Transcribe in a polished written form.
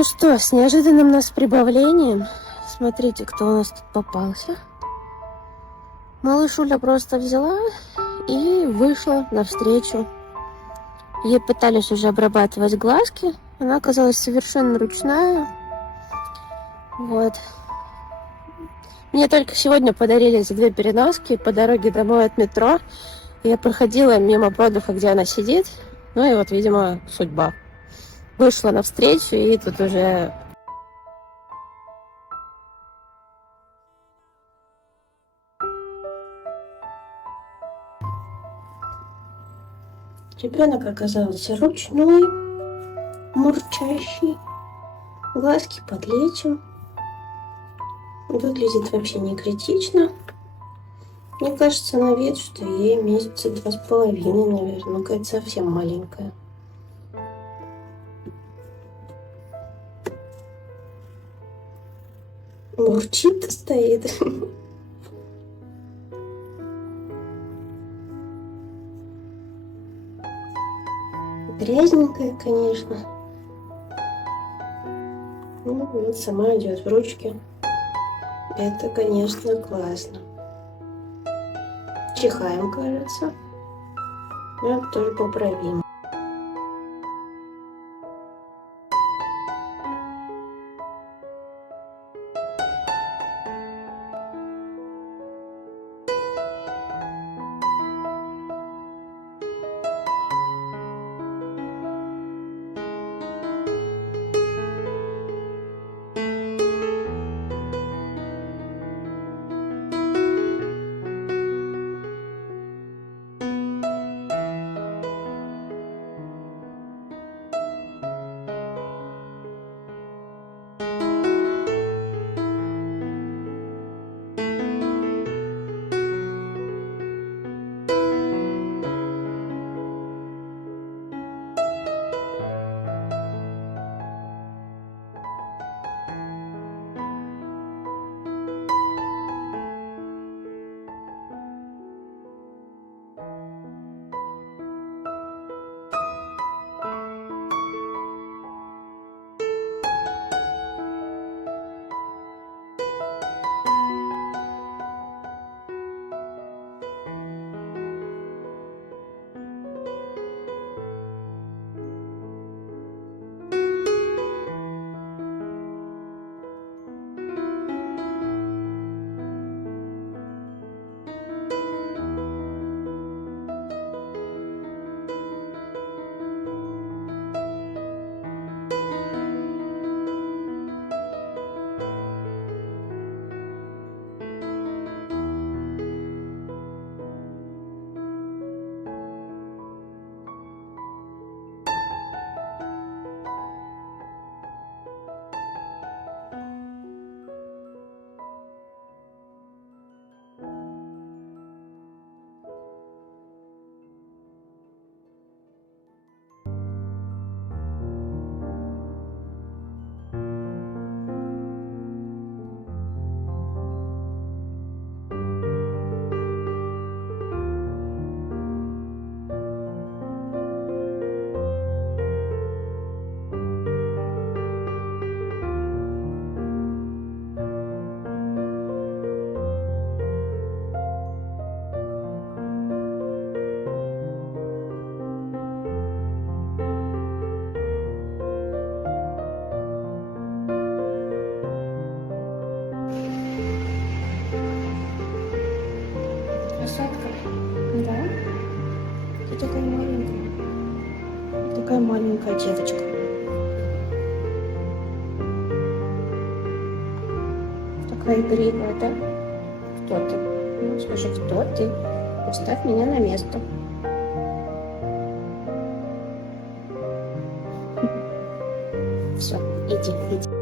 Ну что, с неожиданным нас прибавлением. Смотрите, кто у нас тут попался. Малышуля просто взяла и вышла навстречу. Ей пытались уже обрабатывать глазки. Она оказалась совершенно ручная. Вот. Мне только сегодня подарили за 2 переноски по дороге домой от метро. Я проходила мимо продуха, где она сидит. Ну и вот, видимо, судьба. Вышла навстречу, и тут уже... Ребенок оказался ручной, мурчащий. Глазки подлечим. Выглядит вообще не критично. Мне кажется на вид, что ей месяца 2,5, наверное. Ну, какая-то совсем маленькая. Мурчит стоит. Грязненькая, конечно. Ну, вот сама идет в ручки. Это, конечно, классно. Чихаем, кажется. Это тоже поправимо. Красотка. Да? Ты такая маленькая. Такая маленькая девочка. Такая игривая, да? Кто ты? Ну, скажи, кто ты? Поставь меня на место. Все, иди, иди.